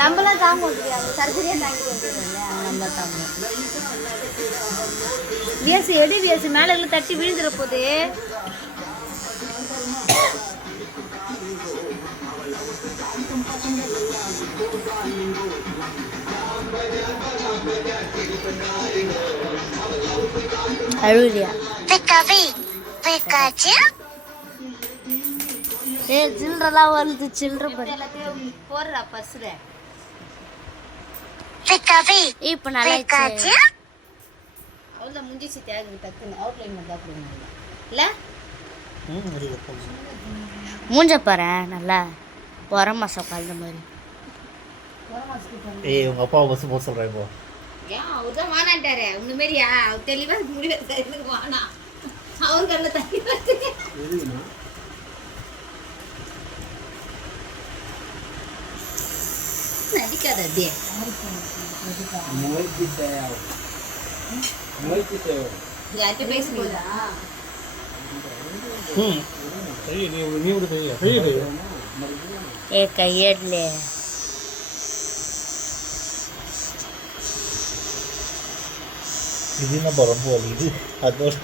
நம்மளாம் தாங்க முடியாது, சர்ஜரியா தாங்கி வந்துடும்ல, நம்ம தாங்க. வியசு எடு, வியசு மேலே எல்லாம் தட்டி விழுந்துற போது. அழுவியா ஏ சில்லறலாம் வருது, சில்லற போடுறா பஸ்ல. இப்போ நல்லா அவ்வளோ முடிஞ்சிச்சு. தேவை டக்குன்னு அவுட்லைன் மட்டும் இல்லை மூஞ்ச பாரு நல்லா உர மாசம் கலந்த மாதிரி. ஏய் உங்க அப்பா பஸ் போக சொல்றேன் இப்போ. ஏன் அவர் தான் வானான்ட்டாரு உன்ன மாதிரியா? அவர் தெளிவா முடிவு வானா அவர் கண்ண தண்ணி நடிக்காத அப்படியே. யார்கிட்ட பேசுறீங்களா? ஏ கையேடலே இது என்ன ரொம்ப வலிக்குது. அதோட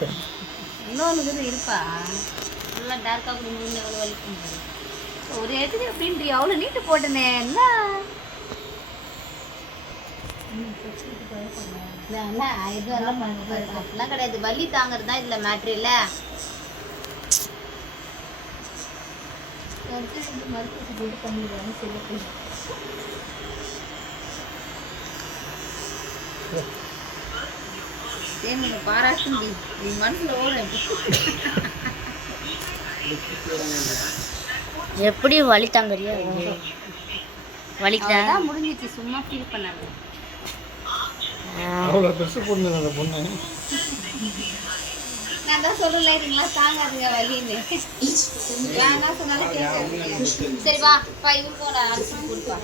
இன்னொன்று இருப்பா நல்லா டார்க்காக முடிஞ்சு எவ்வளோ வலிக்கும் ஒரு எதுக்கு அப்படின்ட்டு அவ்வளோ நீட்டு போட்டனே என்ன இதெல்லாம் அப்படிலாம் கிடையாது. வலி தாங்கிறது தான் இதில் மேட்ரியில். மருத்துவத்தை போட்டு பண்ணிடுவாங்க சில பேர் பாராட்டு மனசுல ஓட எப்படி வலி தாங்கறியா? வலிக்குதான் முடிஞ்சிச்சு. சும்மா ஃபீல் பண்ணாங்க. அவ்வளோ பெருசு பொண்ணு அந்த பொண்ணு. நான் தான் சொல்லல இதுங்களா தாங்காதுங்க வலின்னு. நான் சொன்னாலும் கேட்காது. சரி வா பா இவரு போட அரிசி கொடுப்பா.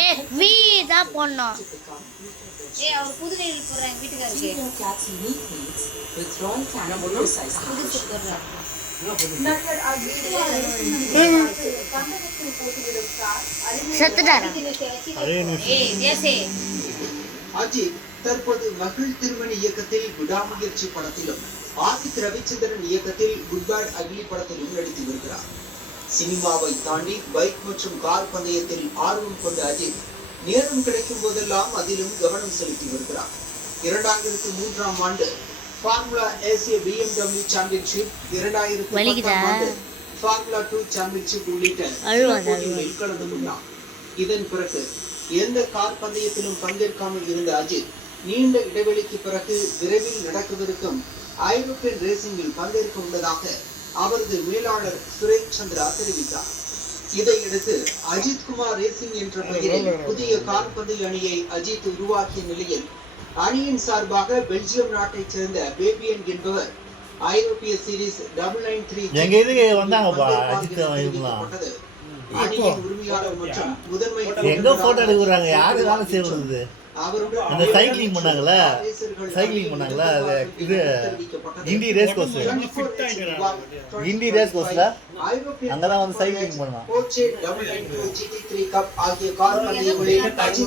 ஏ வீ தான் போடணும். ஏ அவர் புது வீடு போடுறாங்க வீட்டுக்காரருக்கு. புதுசு போடுறாங்க. அஜித் தற்போது மகள் திருமணி இயக்கத்தில் விடாமுயற்சி படத்திலும் ஆசித் ரவிச்சந்திரன் இயக்கத்தில் குட் பேட் அக்லி படத்திலும் நடித்து வருகிறார். சினிமாவை தாண்டி பைக் மற்றும் கார் பந்தயத்தில் ஆர்வம் கொண்ட அஜித் நேரம் கிடைக்கும் போதெல்லாம் அதிலும் கவனம் செலுத்தி வருகிறார். 2003 ஆண்டு ஃபார்முலா ஏசிய BMW சாம்பியன்ஷிப், 2010 ஆண்டு ஃபார்முலா 2 சாம்பியன்ஷிப் உள்ளிட்ட போட்டிகளில் கலந்து கொண்டார். இதன் பிறகு எந்த கார் பந்தயத்திலும் பங்கேற்காமல் இருந்த அஜித் நீண்ட இடைவெளிக்கு பிறகு விரைவில் நடக்கவிருக்கும் ஐரோப்பியன் ரேசிங்கில் பங்கேற்க உள்ளதாக அவரது மேலாளர் சுரேஷ் சந்திரா தெரிவித்தார். இதையடுத்து அஜித் குமார் ரேசிங் என்ற பெயரில் புதிய கார் பந்தய அணியை அஜித் உருவாக்கிய நிலையில் அணியின் சார்பாக பெல்ஜியம் நாட்டைச் சேர்ந்த பேபியன் என்பவர் ஐரோப்பிய சீரிஸ் 993 வந்தாங்கப்பா. அணியின் உரிமையாளர் மற்றும் முதன்மை எங்க போட்டோ எடுக்கறாங்க யாரு வேலை செய்வது? அந்த சைக்கிளிங் பண்ணாங்கல அது இது இண்டி ரேஸ் கோர்ஸ் அங்கதான் வந்து சைக்கிளிங் பண்ணலாம்.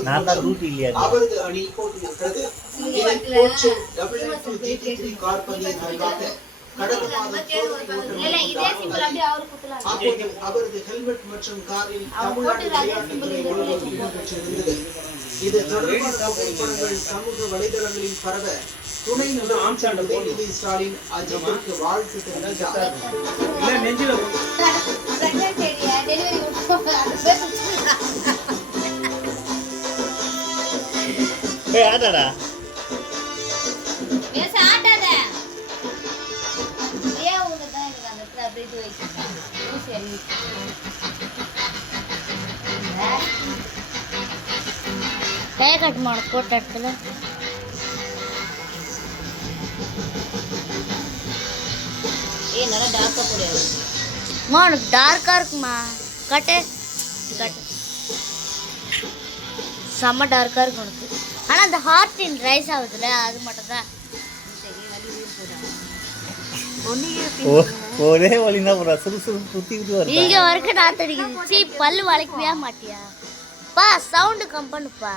நான் தான் ரூட் இல்லையா அவரது அணி போட்டியிடுகிறது. கார் பந்தயத்திற்காக கடந்த மாதம் அவரது ஹெல்மெட் மற்றும் காரில் இது தொடர்பான புகைப்படங்கள் சமூக வலைதளங்களில் பரவ துணை முதலமைச்சர் உதயநிதி ஸ்டாலின் அஜித்திற்கு வாழ்த்து தெரிவித்தார். ಹೇಗೆ ಕಟ್ ಮಾಡ್ಕೊಟ್ಟಿರ್ತಲ್ಲ ஏய் நல்லா டார்க்காக போடுது. அம்மா உனக்கு டார்க்காக இருக்குமா? கட்டு கட்டு செம்ம டார்க்காக இருக்கும் உனக்கு. ஆனால் அந்த ஹார்ட்டின் ரைஸ் ஆகுதுல்ல அது மட்டும் தான். சரி வலி ஊர் போடுறாங்க. ஒரே வழினா போறா சுறுசுறு சுத்திக்கிட்டு வருது. இங்கே வரைக்கும் நான் தெரியுது. சீ பல்லு வளைக்கவே மாட்டியா? பா சவுண்டு கம் பண்ணுப்பா.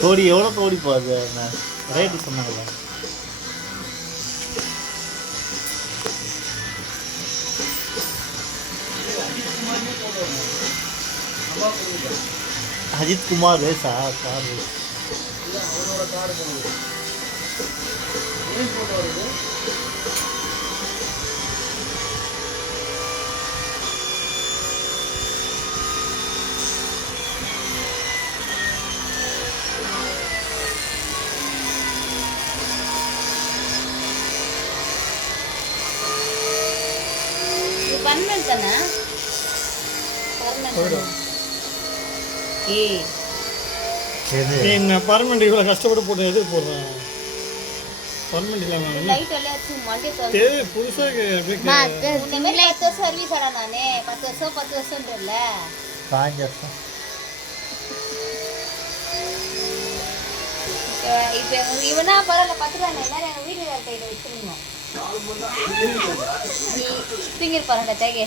கோடி எவ்வளோ கோடி போகுது ரேட்டு சொன்னாங்களா? அஜித் குமார் ரேஸா? கார் ரேஸ் இது பர்மனெண்ட் தானே? பர்மனெண்ட். ஏய் என்ன பர்மனெண்ட் இவ்வளோ கஷ்டப்பட்டு போட்டு எதுக்கு போடுறேன்? பர்மனெண்ட் இல்லாமல் லைட் எல்லாம் மண்டே புதுசாக இந்த மாதிரி 10 வருஷம் சர்வீஸ் ஆடா நானே. 10 வருஷம்ன்றல. காஞ்சம் இப்போ இவனா பரவாயில்ல 10 ரூபா எல்லாரும் எங்கள் வீட்டு கையில் வச்சுருந்தோம். நீ திங்கிர் பாருங்க தேங்க.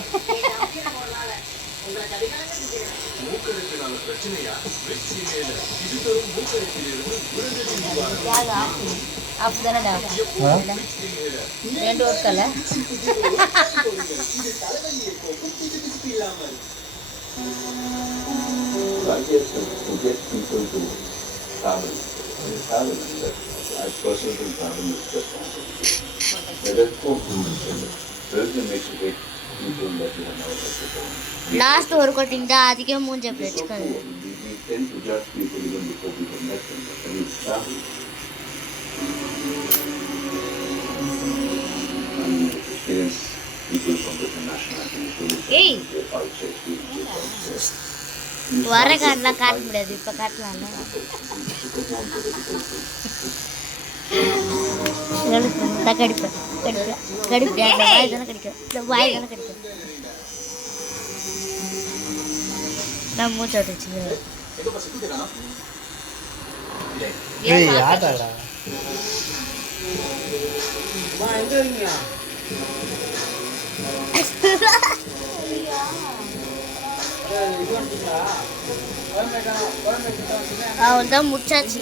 அப்படிதானடா 2 வருஷம்ல. லாஸ்ட் ஒரு கோட்டிங் தான் அதிக மூஞ்ச வச்சுக்காது. ஏய் வர காட்டலாம் காட்ட முடியாது. இப்போ காட்டலாம்ல. கடிப்பேன் கடிப்பேன் இந்த வாய் தானே கடிக்கும். இந்த வாய் தானே கடிக்கும். நான் மூச்சை விட்டு வச்சுக்கிறேன். ஏய் ஆட்டாடா அவள் தான் முடிச்சாச்சு.